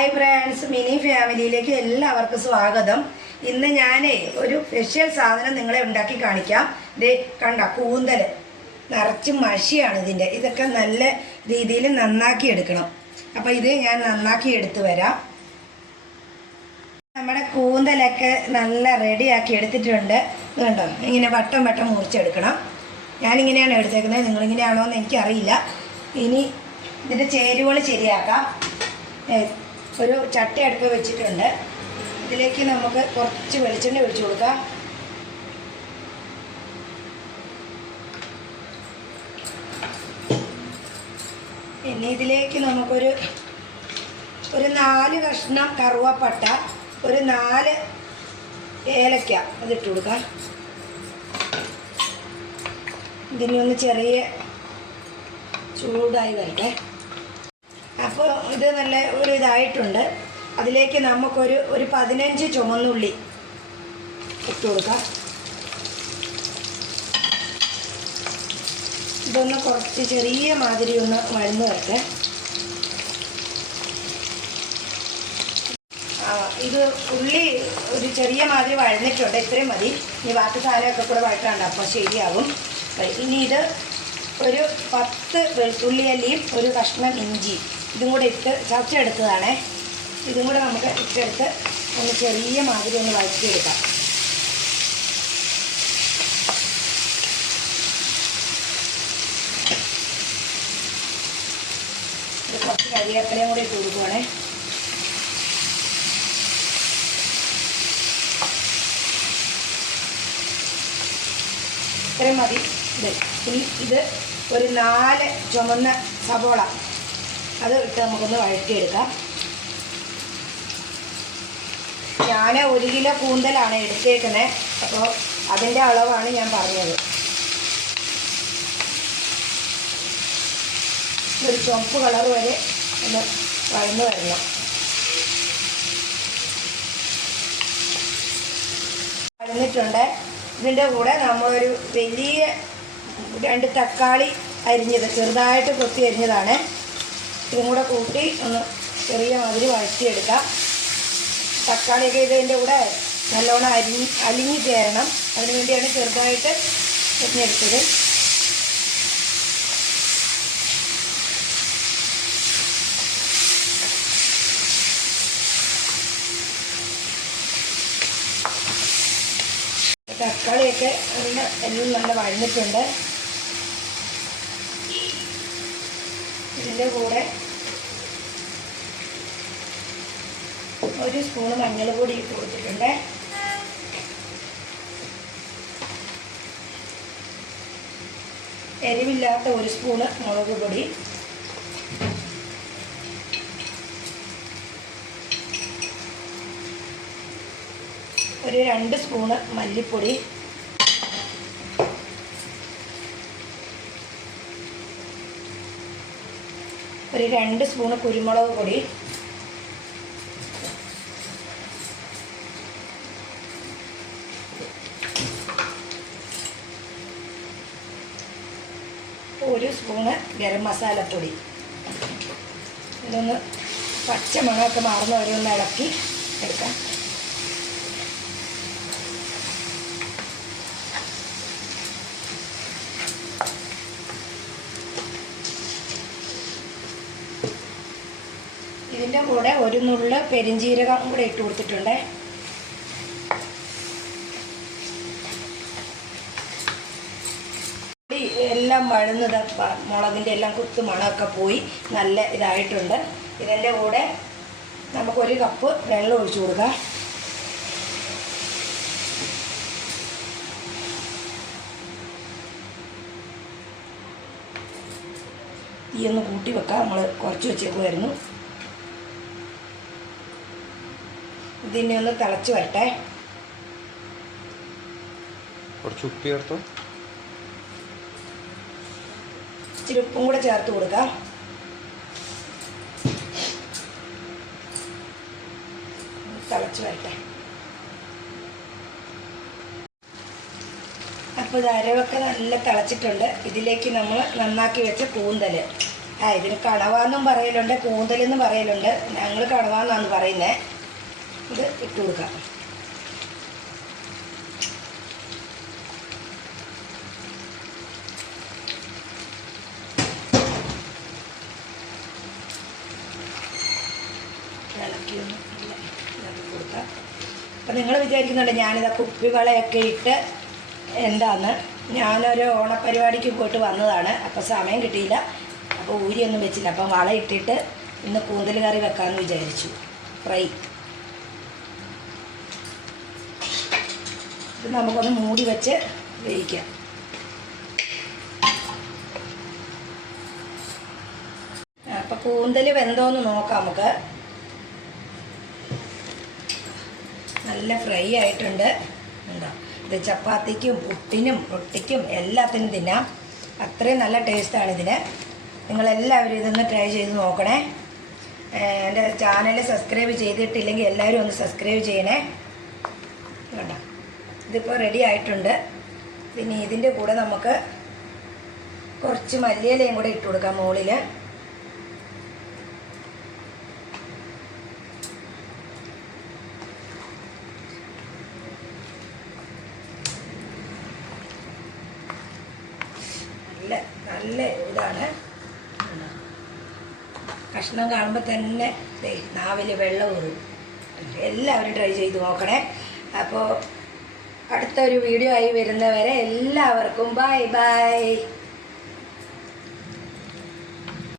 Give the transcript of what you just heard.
Hi friends, mini ഫാമിലിയിലേക്ക് എല്ലാവർക്കും സ്വാഗതം. ഇന്ന് ഞാൻ ഒരു സ്പെഷ്യൽ സാധനം നിങ്ങളെ ഉണ്ടാക്കി കാണിക്കാം. ദേ കണ്ട, കൂന്തൽ നിറച്ചും മഷിയാണ് ഇതിൻ്റെ. ഇതൊക്കെ നല്ല രീതിയിൽ നന്നാക്കി എടുക്കണം. അപ്പോൾ ഇത് ഞാൻ നന്നാക്കി എടുത്തു വരാം. നമ്മുടെ കൂന്തലൊക്കെ നല്ല റെഡിയാക്കി എടുത്തിട്ടുണ്ട്. കണ്ടോ, ഇങ്ങനെ വട്ടം വട്ടം മുറിച്ചെടുക്കണം. ഞാനിങ്ങനെയാണ് എടുത്തേക്കുന്നത്, നിങ്ങളിങ്ങനെയാണോ എന്ന് എനിക്കറിയില്ല. ഇനി ഇതിൻ്റെ ചേരുവകൾ ശരിയാക്കാം. ഒരു ചട്ടി അടുപ്പ് വെച്ചിട്ടുണ്ട്. ഇതിലേക്ക് നമുക്ക് കുറച്ച് വെളിച്ചെണ്ണ ഒഴിച്ചു കൊടുക്കാം. പിന്നെ ഇതിലേക്ക് നമുക്കൊരു 4 കഷ്ണം കറുവപ്പട്ട, ഒരു 4 ഏലക്ക അതിട്ട് കൊടുക്കാം. ഇതിനൊന്ന് ചെറിയ ചൂടായി വരട്ടെ. അപ്പോൾ ഇത് നല്ല ഒരു ഇതായിട്ടുണ്ട്. അതിലേക്ക് നമുക്കൊരു 15 ചുവന്നുള്ളി ഇട്ട് കൊടുക്കാം. ഇതൊന്ന് കുറച്ച് ചെറിയ മാതിരി ഒന്ന് വഴന്ന് വരട്ടെ. ഇത് ഉള്ളി ഒരു ചെറിയ മാതിരി വഴന്നിട്ടുണ്ട്. ഇത്രയും മതി. ഇനി ബാക്കി സാധനമൊക്കെ കൂടെ വഴറ്റാണ്ട്, അപ്പോൾ ശരിയാകും. ഇനി ഇത് ഒരു 10 വെളുത്തുള്ളി അല്ലിയും ഒരു കഷ്ണം ഇഞ്ചി ഇതും കൂടെ ഇട്ട് ചതച്ചെടുത്തതാണേ. ഇതും കൂടെ നമുക്ക് ഇട്ടെടുത്ത് ഒന്ന് ചെറിയ മാതിരി ഒന്ന് വഴറ്റിയെടുക്കാം. ഇത് കുറച്ച് കരിവേപ്പിലയും കൂടെ ഇട്ട് കൊടുക്കുവാണേ. ഇത്രയും മതി. ഇനി ഇത് ഒരു 4 ചുമന്ന സവോള അത് ഇട്ട് നമുക്കൊന്ന് വഴറ്റിയെടുക്കാം. ഞാൻ 1 കിലോ കൂന്തലാണ് എടുത്തേക്കുന്നത്. അപ്പോൾ അതിൻ്റെ അളവാണ് ഞാൻ പറഞ്ഞത്. ഒരു ചുവപ്പ് കളർ വരെ ഒന്ന് വഴന്ന് വരണം. വഴന്നിട്ടുണ്ട്. ഇതിൻ്റെ കൂടെ നമ്മളൊരു വലിയ 2 തക്കാളി അരിഞ്ഞത്, ചെറുതായിട്ട് കൊത്തി അരിഞ്ഞതാണ്. ഇതും കൂടെ കൂട്ടി ഒന്ന് ചെറിയ മാതിരി വഴറ്റിയെടുക്കാം. തക്കാളിയൊക്കെ ഇതിൻ്റെ കൂടെ നല്ലോണം അലിഞ്ഞ് ചേരണം. അതിനു വേണ്ടിയാണ് ചെറുതായിട്ട് അരിഞ്ഞെടുത്തത്. തക്കാളിയൊക്കെ എല്ലാം നല്ല വഴന്നിട്ടുണ്ട്. ഇതിൻ്റെ കൂടെ 1 സ്പൂണ് മഞ്ഞൾപ്പൊടി ഇട്ട് കൊടുത്തിട്ടുണ്ട്. എരിവില്ലാത്ത 1 സ്പൂണ് മുളക് പൊടി, ഒരു 2 സ്പൂണ് മല്ലിപ്പൊടി, ഒരു 2 സ്പൂണ് കുരുമുളക് പൊടി, ഒരു സ്പൂണ് ഗരം മസാലപ്പൊടി. ഇതൊന്ന് പച്ച മണമൊക്കെ മാറുന്ന വരെ ഒന്ന് ഇളക്കി എടുക്കാം. ഇതിൻ്റെ കൂടെ 1 നുള്ള് പെരിഞ്ജീരകം കൂടെ ഇട്ട് കൊടുത്തിട്ടുണ്ട്. എല്ലാം വഴന്നത്, മുളകിൻ്റെ എല്ലാം കുത്തു മണമൊക്കെ പോയി നല്ല ഇതായിട്ടുണ്ട്. ഇതിൻ്റെ കൂടെ നമുക്ക് 1 കപ്പ് വെള്ളം ഒഴിച്ചു കൊടുക്കാം. തീയൊന്ന് കൂട്ടി വെക്കാം. നമ്മൾ കുറച്ച് വെച്ചേക്കുമായിരുന്നു. ഇതിനെ ഒന്ന് തിളച്ച് വരട്ടെ. കുറച്ച് ഉപ്പ് ചേർത്തോ, ഇച്ചിരി ഉപ്പും കൂടെ ചേർത്ത് കൊടുക്കാം. തിളച്ച് വരട്ടെ. അപ്പോൾ ഇത് അരവൊക്കെ നല്ല തിളച്ചിട്ടുണ്ട്. ഇതിലേക്ക് നമ്മൾ നന്നാക്കി വെച്ച കൂന്തൽ ഇതിന് കണവാന്നും പറയലുണ്ട്, കൂന്തലെന്നും പറയലുണ്ട്. ഞങ്ങൾ കണവാന്നാണ് പറയുന്നത്. ഇത് ഇട്ട് കൊടുക്കാം. കൊടുക്കാം. അപ്പം നിങ്ങൾ വിചാരിക്കുന്നുണ്ട് ഞാനിതാ കുപ്പിവളയൊക്കെ ഇട്ട് എന്താന്ന്. ഞാനൊരു ഓണപ്പരിപാടിക്ക് പോയിട്ട് വന്നതാണ്. അപ്പോൾ സമയം കിട്ടിയില്ല, അപ്പോൾ ഊരിയൊന്നും വെച്ചില്ല. അപ്പം വള ഇട്ടിട്ട് ഇന്ന് കൂന്തൽ കറി വെക്കാമെന്ന് വിചാരിച്ചു. ഫ്രൈ ഇത് നമുക്കൊന്ന് മൂടി വെച്ച് വേവിക്കാം. അപ്പം കൂന്തൽ വെന്തോന്ന് നോക്കാം നമുക്ക്. നല്ല ഫ്രൈ ആയിട്ടുണ്ട്. എന്താ ഇത് ചപ്പാത്തിക്കും പുട്ടിനും റൊട്ടിക്കും എല്ലാത്തിനും തിന്നാം. അത്രയും നല്ല ടേസ്റ്റാണ് ഇതിന്. നിങ്ങളെല്ലാവരും ഇതൊന്ന് ട്രൈ ചെയ്ത് നോക്കണേ. എൻ്റെ ചാനൽ സബ്സ്ക്രൈബ് ചെയ്തിട്ടില്ലെങ്കിൽ എല്ലാവരും ഒന്ന് സബ്സ്ക്രൈബ് ചെയ്യണേ. കണ്ടോ, ഇതിപ്പോൾ റെഡി ആയിട്ടുണ്ട്. പിന്നെ ഇതിൻ്റെ കൂടെ നമുക്ക് കുറച്ച് മല്ലിയിലയും കൂടെ ഇട്ട് കൊടുക്കാം മുകളിൽ. നല്ല ഇതാണ്. കഷ്ണം കാണുമ്പോൾ തന്നെ നാവിൽ വെള്ളം ഊറും. എല്ലാവരും ട്രൈ ചെയ്ത് നോക്കണേ. അപ്പോൾ അടുത്തൊരു വീഡിയോ ആയി വരുന്നവരെ എല്ലാവർക്കും ബൈ ബൈ.